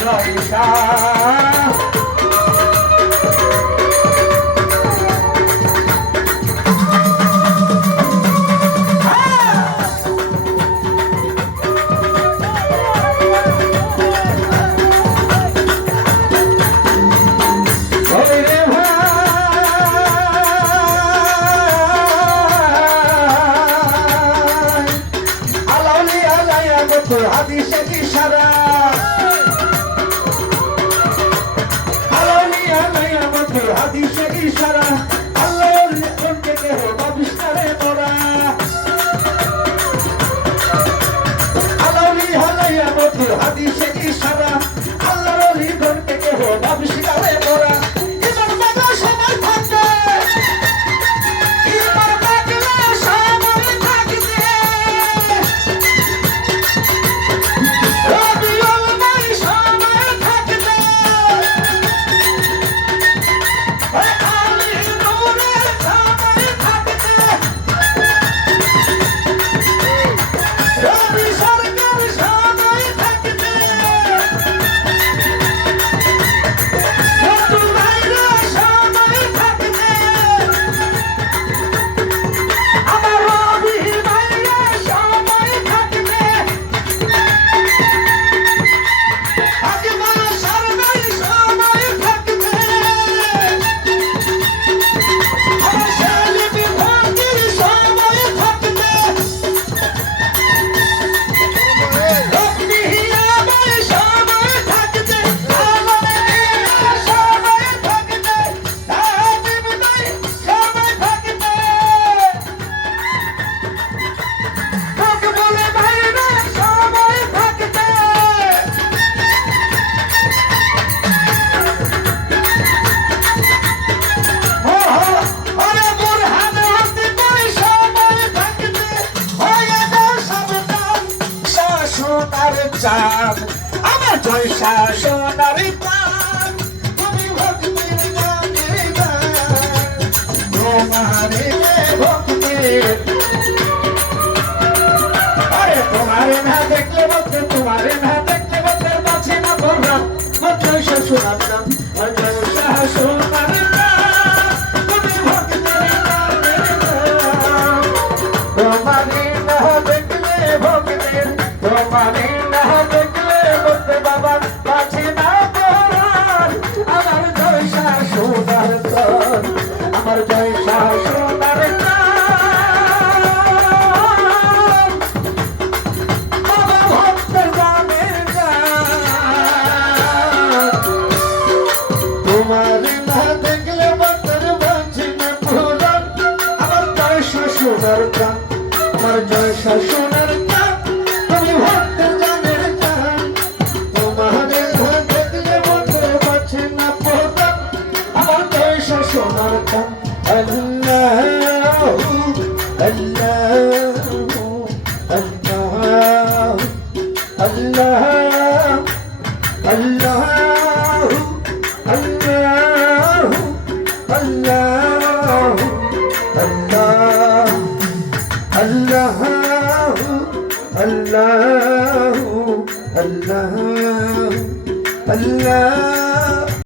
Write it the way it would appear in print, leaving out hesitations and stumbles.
জয় শাহ হাদিসে ইশারা আলামিয়া নায়ামত হাদিসে ইশারা আল্লাহর কোনকে কেহ বাবিস্তারে মোরা আলামিয়া নায়ামত হাদিসে ইশারা আল্লাহর কোনকে কেহ বাবিস্তারে মোরা ইমান বাবা সময় থাকবে ইমান বাবা সময় থাকবে চাঁদ আমার জয় শাসনার প্রাণ তুমি ভক্তির তোমারে ভক্তির আরে তোমারে না দেখলে বলতে তোমারে না দেখলে বলতে বাঁচে না তোমরা জয় শাসনার নাম জয় শাসনার তুমি ভক্তির তোমারে না দেখলে ভক্তির তোমারে আমার জয় শাসনার বাবা ভক্তের গানের তোমার না দেখলে ভক্তের বাঁচি না পুরাণ আমার জয় শাসনার গান আমার জয় শাসনার গান তুমি ভক্তের গানের গান তোমার না দেখলে ভক্তের বাঁচি না পুরাণ আমার জয় শাসনার গান Allah, Allah, Allah, Allah, Allah, Allah, Allah, Allah, Allah, Allah, Allah.